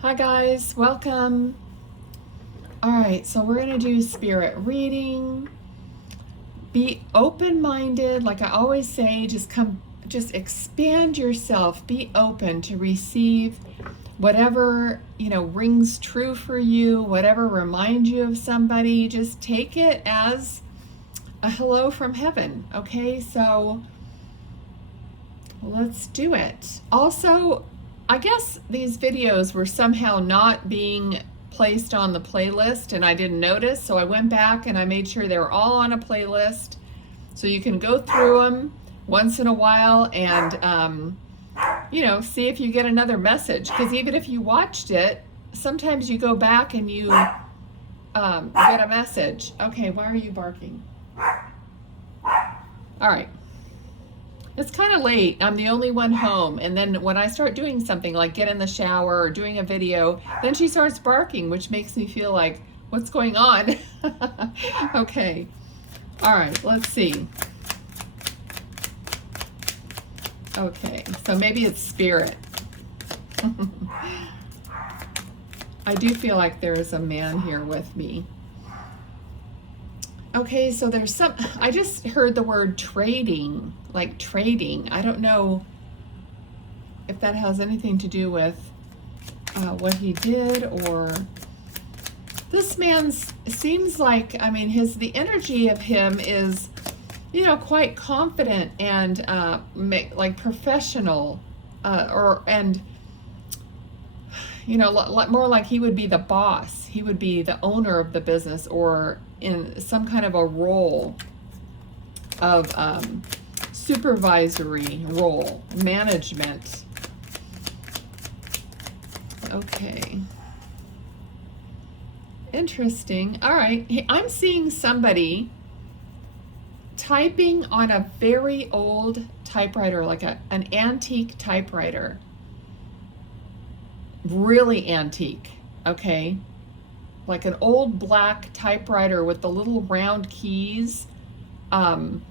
Hi guys, welcome. All right, so we're going to do spirit reading. Be open-minded, like I always say, just expand yourself. Be open to receive whatever, rings true for you, whatever reminds you of somebody. Just take it as a hello from heaven, okay? So let's do it. Also, I guess these videos were somehow not being placed on the playlist and I didn't notice, so I went back and I made sure they were all on a playlist so you can go through them once in a while and see if you get another message, because even if you watched it, sometimes you go back and you get a message. Okay, why are you barking? All right. It's kind of late. I'm the only one home. And then when I start doing something like get in the shower or doing a video, then she starts barking, which makes me feel like, what's going on? Okay. All right, let's see. Okay, so maybe it's spirit. I do feel like there is a man here with me. Okay, so there's I just heard the word trading, like trading. I don't know if that has anything to do with what he did, or this man seems like, the energy of him is, quite confident and like professional, more like he would be the boss. He would be the owner of the business, or in some kind of a role of supervisory role, management. Okay. Interesting. All right. I'm seeing somebody typing on a very old typewriter, like an antique typewriter. Really antique. Okay. Like an old black typewriter with the little round keys. So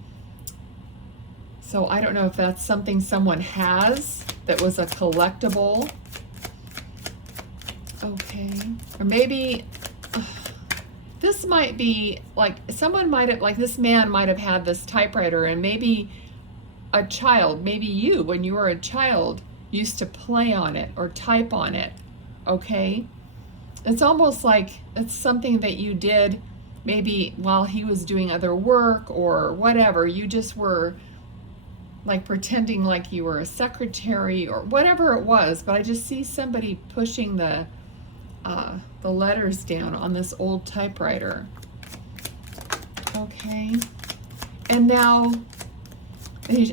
I don't know if that's something someone has that was a collectible. Okay. Or maybe this might be like someone might have, like this man might have had this typewriter, and maybe a child, maybe you, when you were a child, used to play on it or type on it. Okay. It's almost like it's something that you did maybe while he was doing other work or whatever. You just were like pretending like you were a secretary or whatever it was. But I just see somebody pushing the letters down on this old typewriter. Okay. And now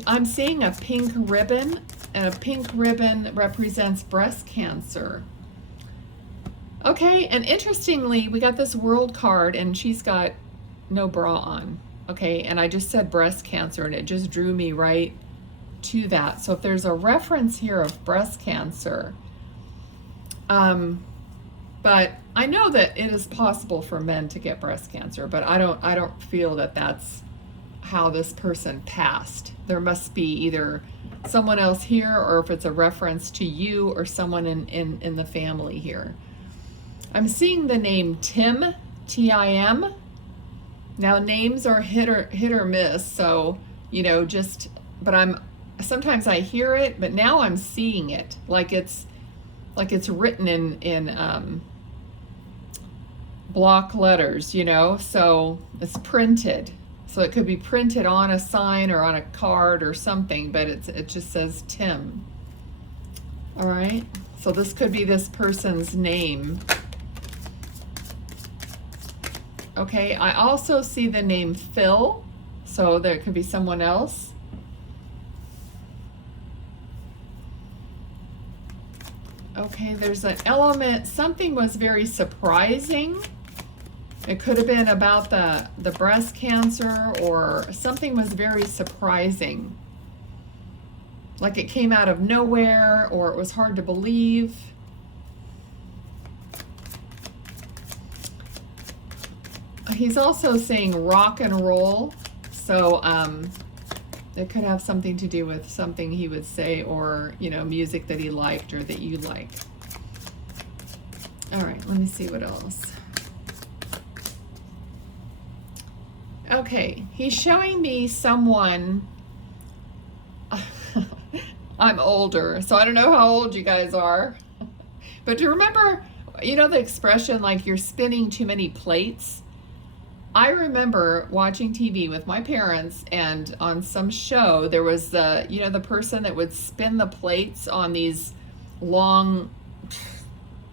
I'm seeing a pink ribbon, and a pink ribbon represents breast cancer. Okay, and interestingly, we got this world card, and she's got no bra on. Okay, and I just said breast cancer, and it just drew me right to that. So if there's a reference here of breast cancer, but I know that it is possible for men to get breast cancer, but I don't feel that that's how this person passed. There must be either someone else here, or if it's a reference to you or someone in the family here. I'm seeing the name Tim, T-I-M. Now names are hit or miss, so but sometimes I hear it, but now I'm seeing it like it's written in block letters, so it's printed. So it could be printed on a sign or on a card or something, but it just says Tim. All right, so this could be this person's name. Okay, I also see the name Phil, so there could be someone else. Okay, there's an element, something was very surprising. It could have been about the breast cancer, or something was very surprising. Like it came out of nowhere, or it was hard to believe. He's also saying rock and roll, so it could have something to do with something he would say, or music that he liked or that you like. All right, let me see what else. Okay, he's showing me someone. I'm older, so I don't know how old you guys are. But do you remember, you know the expression like you're spinning too many plates? I remember watching TV with my parents, and on some show there was the, you know, the person that would spin the plates on these long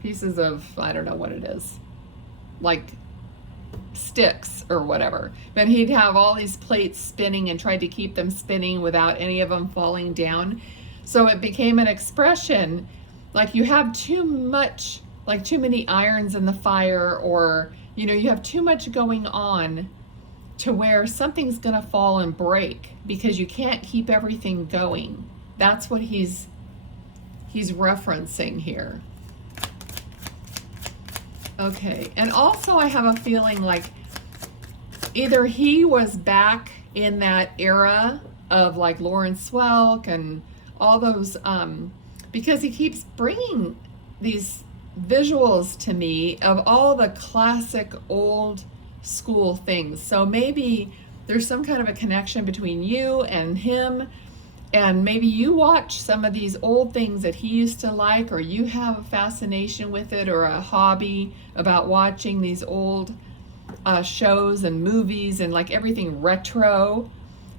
pieces of, I don't know what it is, like sticks or whatever. But he'd have all these plates spinning and tried to keep them spinning without any of them falling down. So it became an expression like you have too much, like too many irons in the fire, or, you know, you have too much going on to where something's going to fall and break because you can't keep everything going. That's what he's referencing here. Okay, and also I have a feeling like either he was back in that era of like Lawrence Welk and all those, because he keeps bringing these visuals to me of all the classic old school things. So maybe there's some kind of a connection between you and him, and maybe you watch some of these old things that he used to like, or you have a fascination with it, or a hobby about watching these old shows and movies and like everything retro,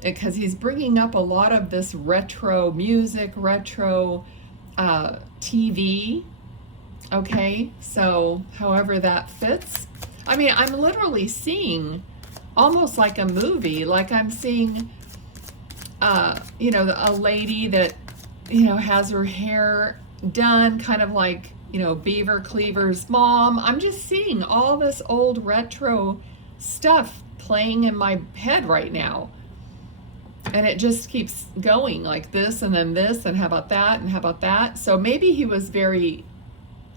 because he's bringing up a lot of this retro music, retro TV. Okay, so however that fits. I mean, I'm literally seeing almost like a movie, like I'm seeing, you know, a lady that, you know, has her hair done kind of like, you know, Beaver Cleaver's mom. I'm just seeing all this old retro stuff playing in my head right now. And it just keeps going like this and then this, and how about that, and how about that. So maybe he was very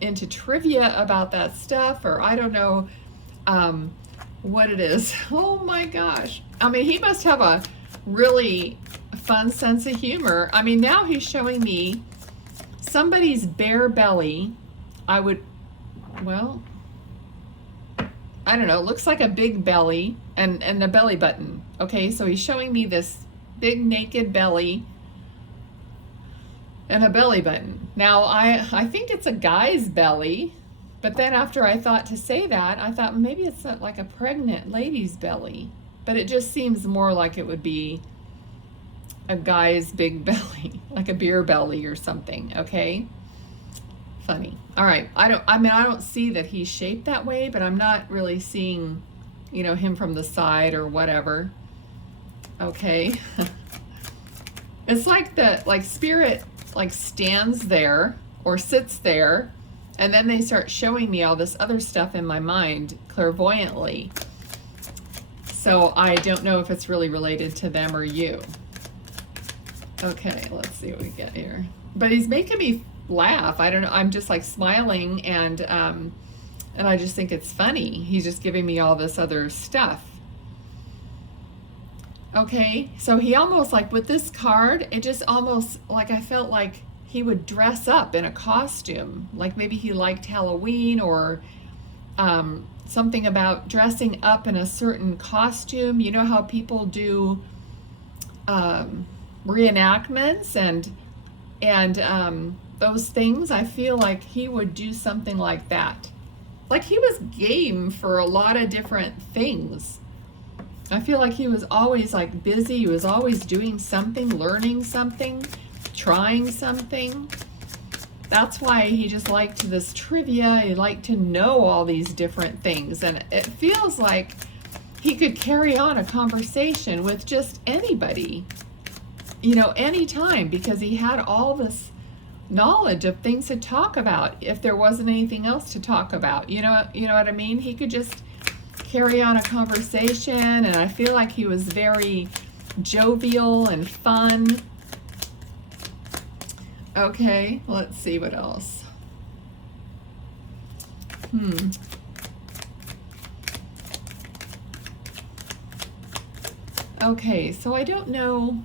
into trivia about that stuff, or I don't know what it is. Oh my gosh. I mean, he must have a really fun sense of humor. I mean, now he's showing me somebody's bare belly. Well, I don't know, it looks like a big belly and a belly button. Okay, so he's showing me this big naked belly and a belly button. Now, I think it's a guy's belly, but then after I thought to say that, I thought maybe it's not like a pregnant lady's belly, but it just seems more like it would be a guy's big belly, like a beer belly or something, okay? Funny. All right, I don't see that he's shaped that way, but I'm not really seeing, you know, him from the side or whatever. Okay. It's like spirit like stands there or sits there, and then they start showing me all this other stuff in my mind clairvoyantly. So I don't know if it's really related to them or you. Okay, let's see what we get here. But he's making me laugh. I don't know. I'm just like smiling, and I just think it's funny. He's just giving me all this other stuff. Okay, so he almost like with this card, it just almost like I felt like he would dress up in a costume. Like maybe he liked Halloween, or something about dressing up in a certain costume. You know how people do reenactments and those things? I feel like he would do something like that. Like he was game for a lot of different things. I feel like he was always like busy. He was always doing something, learning something, trying something. That's why he just liked this trivia. He liked to know all these different things. And it feels like he could carry on a conversation with just anybody, you know, anytime, because he had all this knowledge of things to talk about if there wasn't anything else to talk about. You know what I mean? He could just carry on a conversation, and I feel like he was very jovial and fun. Okay, let's see what else. Okay, so I don't know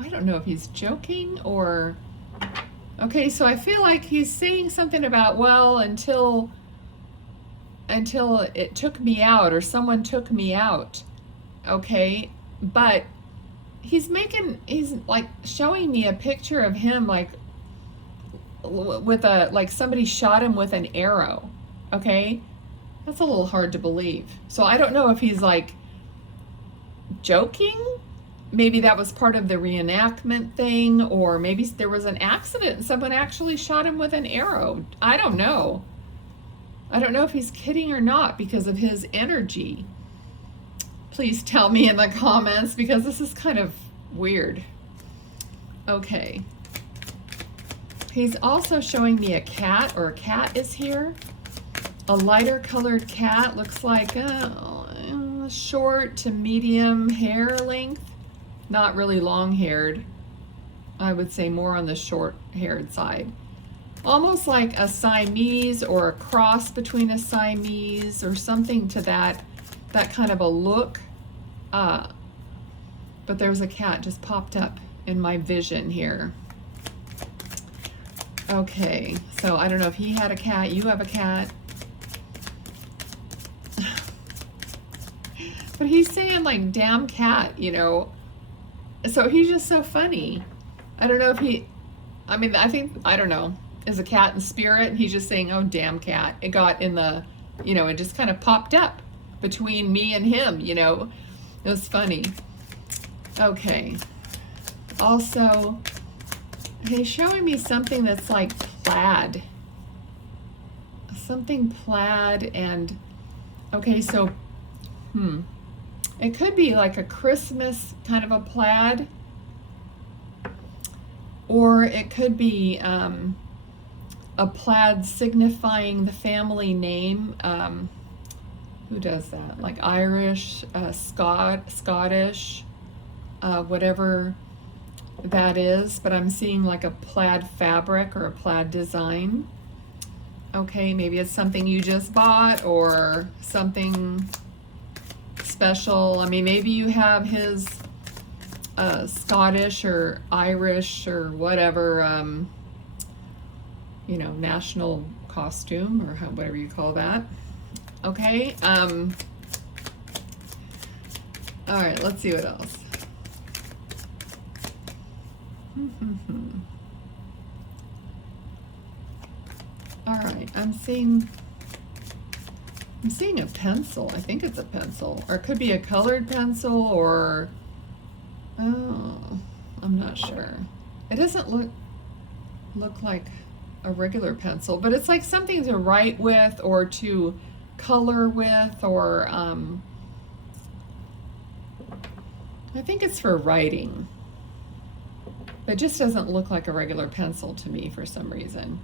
if he's joking or Okay, so I feel like he's saying something about, well, until it took me out or someone took me out. Okay, but he's like showing me a picture of him like with like somebody shot him with an arrow. Okay, that's a little hard to believe. So I don't know if he's like joking. Maybe that was part of the reenactment thing, or maybe there was an accident and someone actually shot him with an arrow. I don't know. I don't know if he's kidding or not because of his energy. Please tell me in the comments because this is kind of weird. Okay. He's also showing me a cat, or a cat is here. A lighter colored cat, looks like short to medium hair length. Not really long haired. I would say more on the short haired side. Almost like a Siamese or a cross between a Siamese or something to that kind of a look. But there's a cat just popped up in my vision here. Okay, so I don't know if he had a cat, you have a cat. But he's saying like, damn cat, you know. So he's just so funny. I don't know if I don't know. Is a cat in spirit? And he's just saying, oh, damn cat. It got in the, it just kind of popped up between me and him, It was funny. Okay. Also, he's showing me something that's like plaid. Something plaid and, okay, so, it could be like a Christmas kind of a plaid, or it could be a plaid signifying the family name. Who does that? Like Irish, Scottish, whatever that is. But I'm seeing like a plaid fabric or a plaid design. Okay, maybe it's something you just bought or something special. I mean, maybe you have his Scottish or Irish or whatever, national costume or whatever you call that. Okay. All right, let's see what else. All right, I'm seeing a pencil. I think it's a pencil, or it could be a colored pencil, or I'm not sure. It doesn't look like a regular pencil, but it's like something to write with or to color with, or I think it's for writing. It just doesn't look like a regular pencil to me for some reason.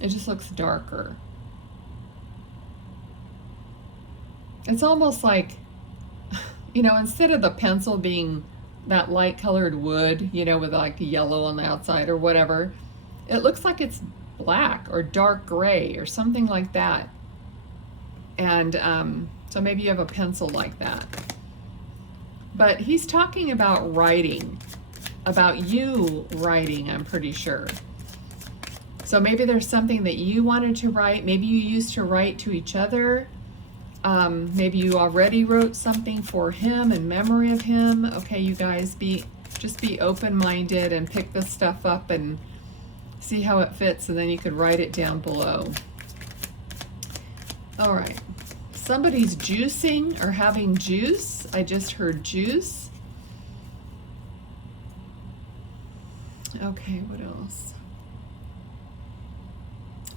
It just looks darker. It's almost like, instead of the pencil being that light colored wood, with like yellow on the outside or whatever, it looks like it's black or dark gray or something like that. And so maybe you have a pencil like that. But he's talking about writing, about you writing, I'm pretty sure. So maybe there's something that you wanted to write. Maybe you used to write to each other. Maybe you already wrote something for him in memory of him. Okay, you guys, just be open-minded and pick this stuff up and see how it fits, and then you could write it down below. All right. Somebody's juicing or having juice. I just heard juice. Okay, what else?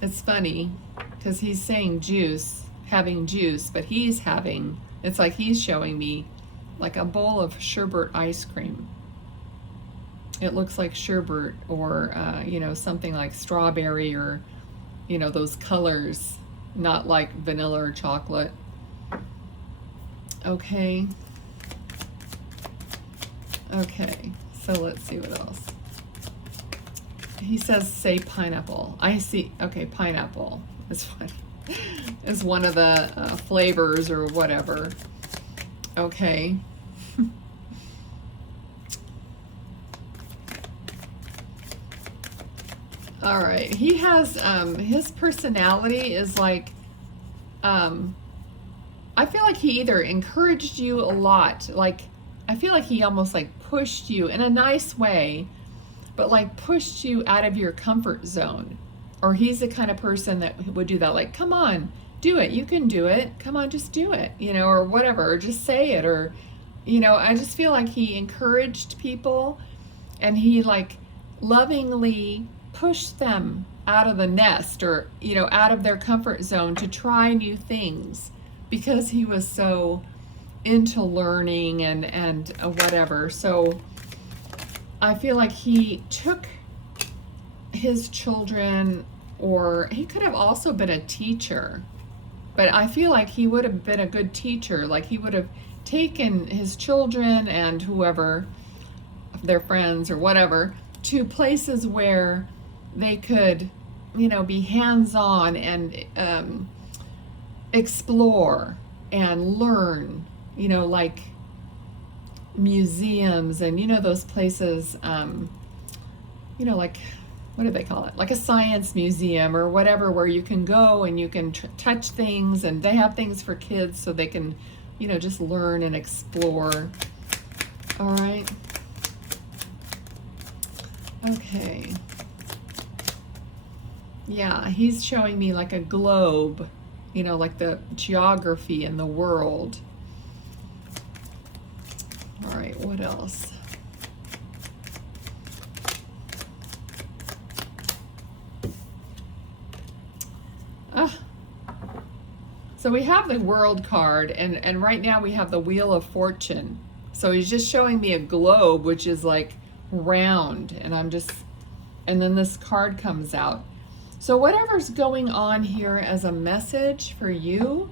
It's funny because he's saying juice, having juice, but it's like he's showing me like a bowl of sherbet ice cream. It looks like sherbet, or something like strawberry, or those colors, not like vanilla or chocolate. Okay, so let's see what else. He says, say pineapple. I see. Okay, pineapple is one of the flavors or whatever. Okay. All right. He has, his personality is like, I feel like he either encouraged you a lot, like, I feel like he almost like pushed you in a nice way, but like pushed you out of your comfort zone. Or he's the kind of person that would do that, like, come on, do it. You can do it. Come on, just do it, you know, or whatever, or just say it. Or, you know, I just feel like he encouraged people and he like lovingly pushed them out of the nest or, you know, out of their comfort zone to try new things because he was so into learning and whatever. So I feel like he took his children, or he could have also been a teacher, but I feel like he would have been a good teacher. Like he would have taken his children and whoever, their friends or whatever, to places where they could, you know, be hands-on and explore and learn, you know, like museums and, you know, those places, you know, like, what do they call it? Like a science museum or whatever, where you can go and you can touch things, and they have things for kids so they can, you know, just learn and explore. All right. Okay. Yeah, he's showing me like a globe, you know, like the geography in the world. All right, what else? So we have the World card, and right now we have the Wheel of Fortune. So he's just showing me a globe, which is like round, and and then this card comes out. So whatever's going on here as a message for you,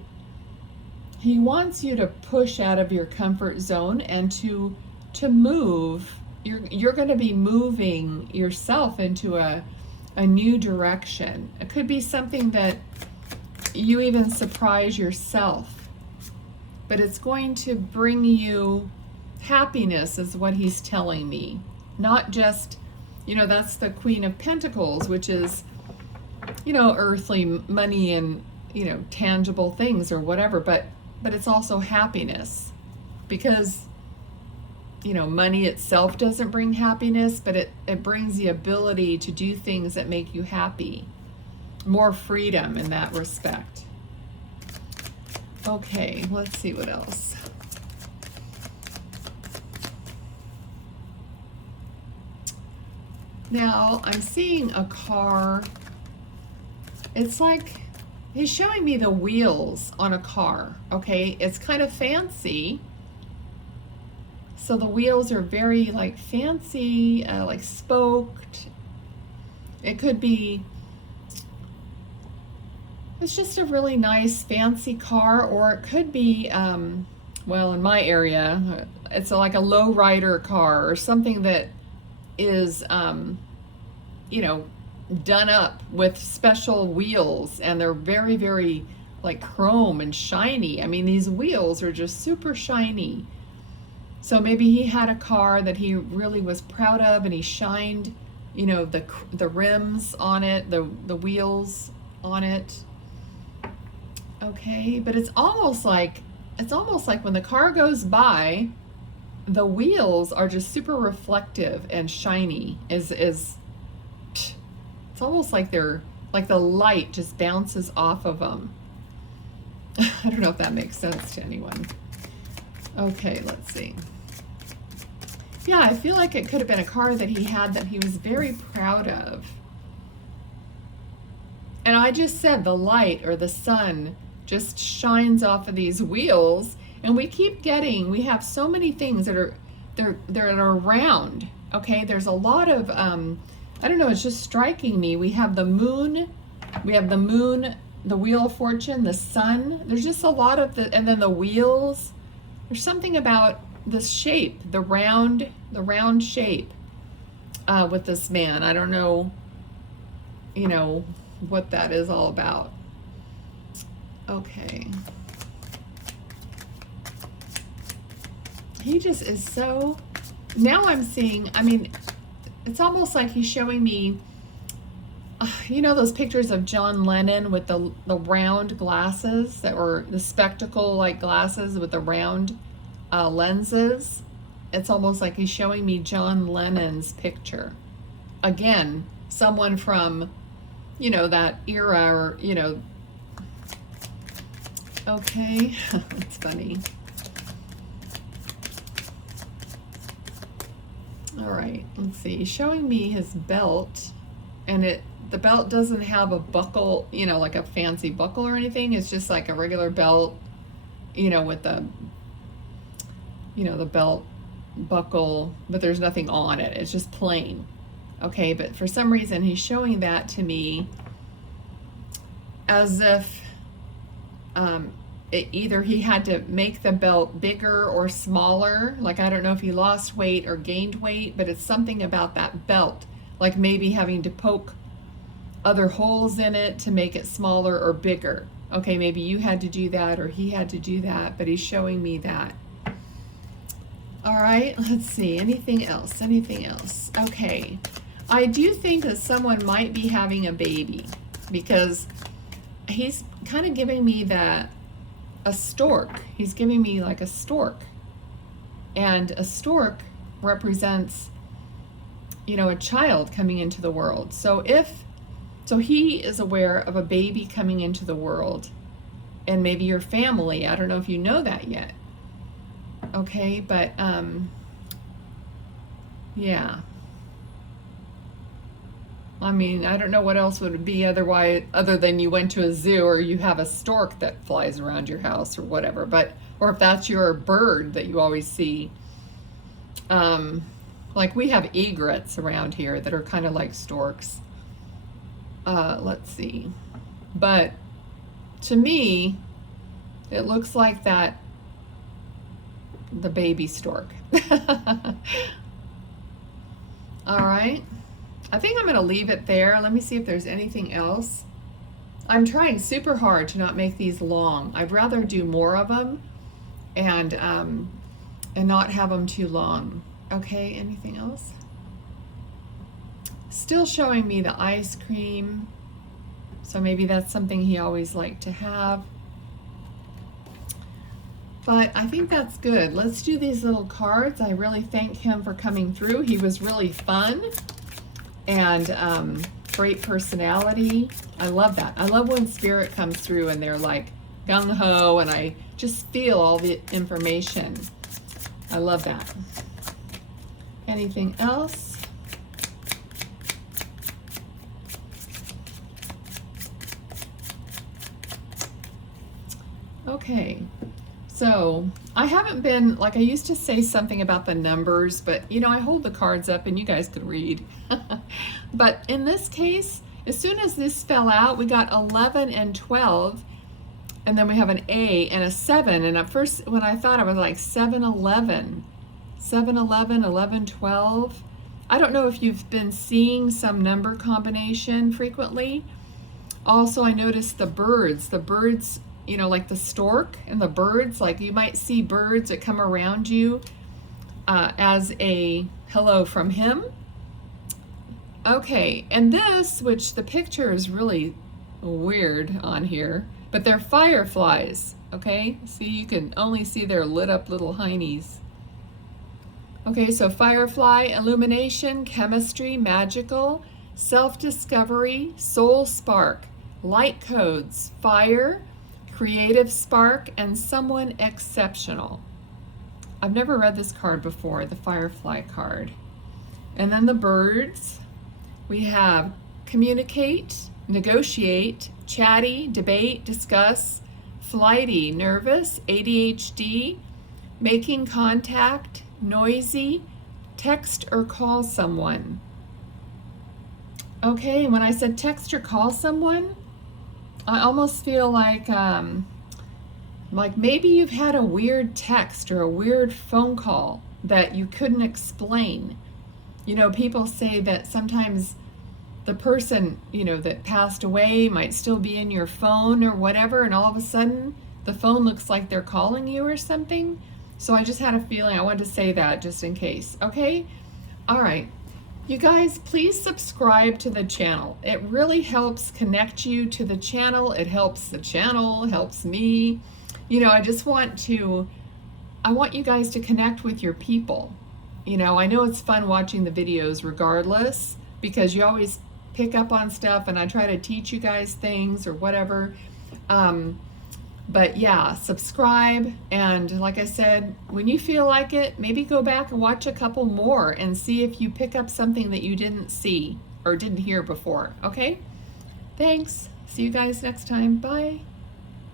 he wants you to push out of your comfort zone and to move. You're going to be moving yourself into a new direction. It could be something that you even surprise yourself, but it's going to bring you happiness, is what he's telling me. Not just, you know, that's the Queen of Pentacles, which is, you know, earthly money and, you know, tangible things or whatever, but it's also happiness, because, you know, money itself doesn't bring happiness, but it brings the ability to do things that make you happy. More freedom in that respect. Okay, let's see what else. Now, I'm seeing a car. It's like, he's showing me the wheels on a car, okay? It's kind of fancy. So the wheels are very like fancy, like spoked. It could be, it's just a really nice fancy car, or it could be, well, in my area, it's like a low rider car or something that is, you know, done up with special wheels, and they're very, very like chrome and shiny. I mean, these wheels are just super shiny. So maybe he had a car that he really was proud of, and he shined, you know, the rims on it, the wheels on it. Okay, but it's almost like when the car goes by, the wheels are just super reflective and shiny. It's almost like they're like the light just bounces off of them. I don't know if that makes sense to anyone. Okay, let's see. Yeah, I feel like it could have been a car that he had that he was very proud of. And I just said the light or the sun just shines off of these wheels, and we have so many things that are around. Okay, there's a lot of I don't know, it's just striking me. We have the moon, the Wheel of Fortune, the sun. There's just a lot of and then the wheels. There's something about this shape, the round shape with this man. I don't know, you know, what that is all about. Okay. He just is so, now I'm seeing, I mean, it's almost like he's showing me you know those pictures of John Lennon with the round glasses that were the spectacle like glasses with the round lenses? It's almost like he's showing me John Lennon's picture. Again, someone from, you know, that era, or, you know. Okay, it's funny. All right, let's see. He's showing me his belt, and the belt doesn't have a buckle, you know, like a fancy buckle or anything. It's just like a regular belt, you know, with the, you know, the belt buckle, but there's nothing on it. It's just plain. Okay, but for some reason he's showing that to me as if either he had to make the belt bigger or smaller. Like, I don't know if he lost weight or gained weight, but it's something about that belt, like maybe having to poke other holes in it to make it smaller or bigger. Okay, maybe you had to do that or he had to do that, but he's showing me that. All right, let's see. Anything else? Anything else? Okay. I do think that someone might be having a baby, because he's kind of giving me a stork. He's giving me like a stork. And a stork represents, you know, a child coming into the world. So he is aware of a baby coming into the world, and maybe your family. I don't know if you know that yet. Okay, but yeah. I mean, I don't know what else would it be other than you went to a zoo or you have a stork that flies around your house or whatever. But, or if that's your bird that you always see. Like we have egrets around here that are kind of like storks. Let's see. But to me, it looks like the baby stork. All right. I think I'm going to leave it there. Let me see if there's anything else. I'm trying super hard to not make these long. I'd rather do more of them and not have them too long. Okay, anything else? Still showing me the ice cream. So maybe that's something he always liked to have. But I think that's good. Let's do these little cards. I really thank him for coming through. He was really fun. And great personality. I love that. I love when spirit comes through and they're like gung-ho, and I just feel all the information. I love that. Anything else? Okay. So I haven't been, like, I used to say something about the numbers, but you know, I hold the cards up and you guys could read. But in this case, as soon as this fell out, we got 11 and 12, and then we have an A and a 7. And at first, when I thought, I was like 7-11, 7-11, 11-12. I don't know if you've been seeing some number combination frequently. Also, I noticed the birds, you know, like the stork and the birds, like you might see birds that come around you as a hello from him. Okay, and this, which the picture is really weird on here, but they're fireflies, okay? See, you can only see their lit up little heinies. Okay, so firefly, illumination, chemistry, magical, self-discovery, soul spark, light codes, fire, creative spark, and someone exceptional. I've never read this card before, the firefly card. And then the birds. We have communicate, negotiate, chatty, debate, discuss, flighty, nervous, ADHD, making contact, noisy, text or call someone. Okay, when I said text or call someone, I almost feel like maybe you've had a weird text or a weird phone call that you couldn't explain. You know, people say that sometimes the person, you know, that passed away might still be in your phone or whatever, and all of a sudden the phone looks like they're calling you or something. So I just had a feeling I wanted to say that just in case. Okay? All right. You guys, please subscribe to the channel. It really helps connect you to the channel. It helps the channel, helps me. You know, I want you guys to connect with your people. You know, I know it's fun watching the videos regardless, because you always pick up on stuff and I try to teach you guys things or whatever. But yeah, subscribe, and like I said, when you feel like it, maybe go back and watch a couple more and see if you pick up something that you didn't see or didn't hear before, okay? Thanks. See you guys next time. Bye.